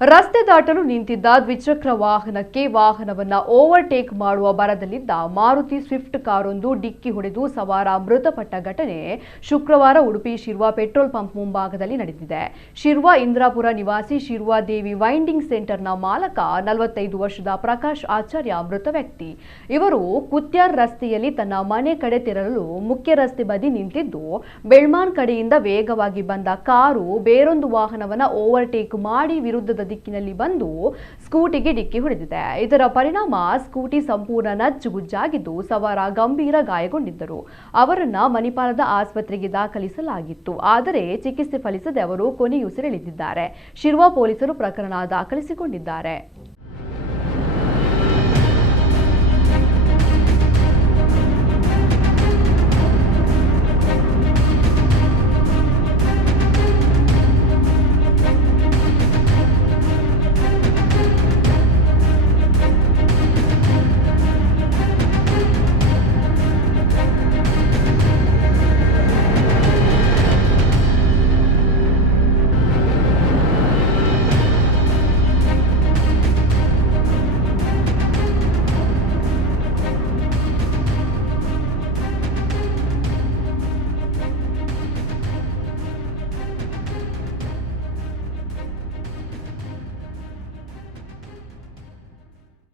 ರಸ್ತೆ ದಾಟಲು ನಿಂತಿದ್ದ ದ್ವಿಚಕ್ರ ವಾಹನಕ್ಕೆ ವಾಹನವನ್ನ ಓವರ್ಟೇಕ್ ಮಾಡುವ ಭರದಲ್ಲಿದ್ದ ಮಾರುತಿ ಸ್ವಿಫ್ಟ್ ಕಾರೊಂದು ಡಿಕ್ಕಿ ಹೊಡೆದು ಸವಾರ ಮೃತಪಟ್ಟ ಘಟನೆ ಶುಕ್ರವಾರ ಉಡುಪಿ ಶಿರ್ವ ಪೆಟ್ರೋಲ್ ಪಂಪ್ ಮುಂಭಾಗದಲ್ಲಿ ನಡೆದಿದೆ. ಶಿರ್ವ ಇಂದ್ರಾಪುರ ನಿವಾಸಿ ಶಿರ್ವ ದೇವಿ ವೈಂಡಿಂಗ್ ಸೆಂಟರ್ನ ಮಾಲಕ 45 ವರ್ಷದ ಪ್ರಕಾಶ್ ಆಚಾರ್ಯ ಮೃತ ವ್ಯಕ್ತಿ. ಇವರು ಕುತ್ಯಾರ್ ರಸ್ತೆಯಲ್ಲಿ ತನ್ನ ಮನೆ ಕಡೆ ತೆರಳಲು ಮುಖ್ಯ ರಸ್ತೆ ಬದಿ ನಿಂತಿದ್ದು, ಬೆಳ್ಮಾನ್ ಕಡೆಯಿಂದ ವೇಗವಾಗಿ ಬಂದ ಕಾರು ಬೇರೊಂದು ವಾಹನವನ್ನ ಓವರ್ಟೇಕ್ ಮಾಡಿ ವಿರುದ್ಧದ ದಿಕ್ಕಿನಲ್ಲಿ ಬಂದು ಸ್ಕೂಟಿಗೆ ಡಿಕ್ಕಿ ಹೊಡೆದಿದೆ. ಇದರ ಪರಿಣಾಮ ಸ್ಕೂಟಿ ಸಂಪೂರ್ಣ ನಜ್ಜುಗುಜ್ಜಾಗಿದ್ದು ಸವಾರ ಗಂಭೀರ ಗಾಯಗೊಂಡಿದ್ದರು. ಅವರನ್ನ ಮಣಿಪಾಲದ ಆಸ್ಪತ್ರೆಗೆ ದಾಖಲಿಸಲಾಗಿತ್ತು. ಆದರೆ ಚಿಕಿತ್ಸೆ ಫಲಿಸದೆ ಅವರು ಕೊನೆಯುಸಿರೆಳೆದಿದ್ದಾರೆ. ಶಿರ್ವ ಪೊಲೀಸರು ಪ್ರಕರಣ ದಾಖಲಿಸಿಕೊಂಡಿದ್ದಾರೆ.